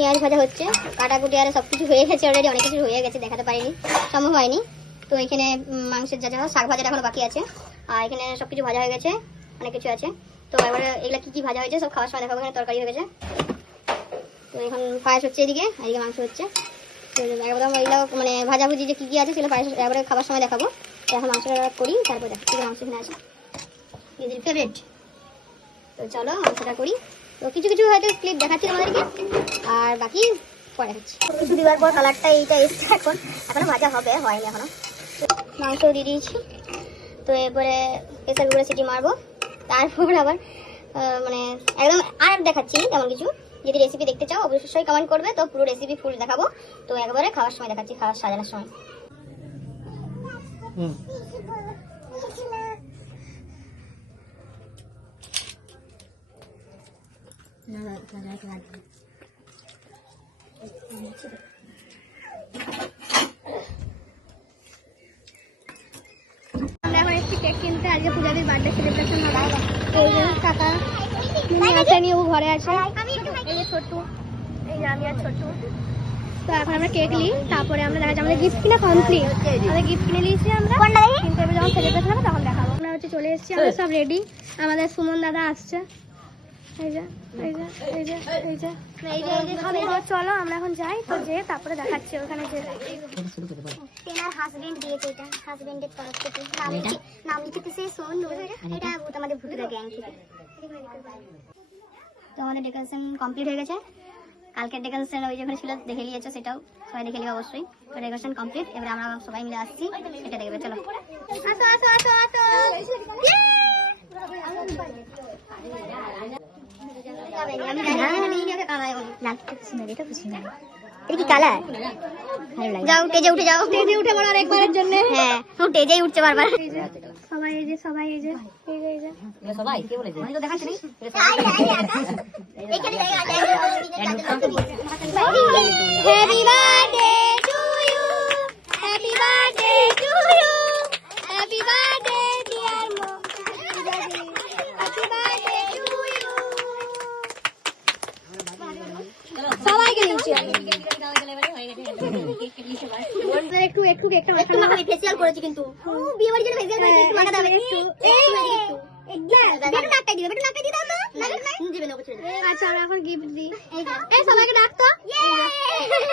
পেঁয়াজ ভাজা হচ্ছে, কাটাকুটি আর সব কিছু হয়ে গেছে অলরেডি, অনেক কিছু হয়ে গেছে, দেখাতে পারিনি, সম্ভব হয়নি। তো এখানে মাংসের যা যা শাক ভাজাটা এখনো বাকি আছে, আর এখানে সব কিছু ভাজা হয়ে গেছে, অনেক কিছু আছে। তো এবারে এগুলা কি কি ভাজা হয়েছে সব খাওয়ার সময় দেখাবো। এখানে তরকারি হয়ে গেছে, তো এখন পায়েস হচ্ছে এদিকে, এদিকে মাংস হচ্ছে। তো একদম এইগুলো মানে ভাজাভুজি যে কী কী আছে সেগুলো পায়েস এবারে খাবার সময় দেখাবো। তো এখন মাংসটা করি, তারপর দেখো কী মাংস এখানে আছে, দিদির ফেভারিট। তো চলো মাংসটা করি। তো কিছু কিছু হয়তো ক্লিপ দেখাচ্ছি আমাদেরকে, আর বাকি পরে দেখাচ্ছি। কিছু দেওয়ার পর কালারটা এইটা এসছে, এখনো ভাজা হবে, হয়নি এখনো। মাংস দিয়ে দিয়েছি, তো এরপরে প্রেসার কুকারে সিটি মারবো, তারপর আবার মানে একদম আর দেখাচ্ছি তেমন কিছু। যদি রেসিপি দেখতে চাও অবশ্যই কমেন্ট করবে, তো পুরো রেসিপি ফুল দেখাবো। তো একবারে খাওয়ার সময় দেখাচ্ছি, খাওয়ার সাজানোর সময়। আমরা এখন একটি কেক কিনতে, আজকে পূজাদির বার্থডে সেলিব্রেশন হবে। এই যে কাকা নিয়ে ও ঘরে আছে, এই যে ছোট্টু, এই যে আমি আর ছোট্টু। তো এখন আমরা কেক নিই, তারপরে আমরা দেখা যাচ্ছে আমাদের গিফট কিনা কমপ্লিট। আমাদের গিফট কিনে নিয়েছি আমরা, কিন্তু এবার যখন সেলিব্রেশন হবে তখন দেখাবো। আমরা হচ্ছে চলে এসেছি, আমরা সব রেডি। আমাদের সুমন দাদা আসছে, এই যে এই যে এই যে এই যে এই যে এই যে চলো আমরা এখন যাই। তো যে তারপরে দেখাচ্ছি ওখানে যে তেনার হাজবেন্ড দিয়েছে, এটা হাজবেন্ডের তরফ থেকে নাম লিখেছে সোনু, এটা আমাদের ভুতুরা গ্যাং থেকে। তো আমাদের ডেকোরেশন কমপ্লিট হয়ে গেছে, কালকের ডেকোরেশন ওই যেখানে ছিল দেখে নিয়েছো, সেটাও সবাই দেখে নিবে অবশ্যই। তো ডেকোরেশন কমপ্লিট, এবার আমরা সবাই মিলে আসছি, এটা দেখবে। চলো আসো আসো আসো আসো। যাও টেজে উঠে যাও, টেজে উঠে বড় আরেকবারের জন্য। হ্যাঁ টেজেই উঠছে বারবার। সবাই এই যে সবাই এই যে এই যে সবাই কে বলেছে আমি তো দেখাচ্ছি। Happy birthday to you, happy birthday to you, happy birthday dear mom, happy birthday to you. সবাইকে দিচ্ছি একটু একটু একটা আমি ফেসিয়াল করেছি, কিন্তু বিয়ে বাড়ির জন্য ফেসিয়াল করেছি, একটু মাখা দাও একটু। নাকটা দিবে, একটু নাকটা দিয়ে দাও তো, নাকটা দিবে না। আচ্ছা আমরা এখন গিফট দিই, এই সবাইকে ডাক তো।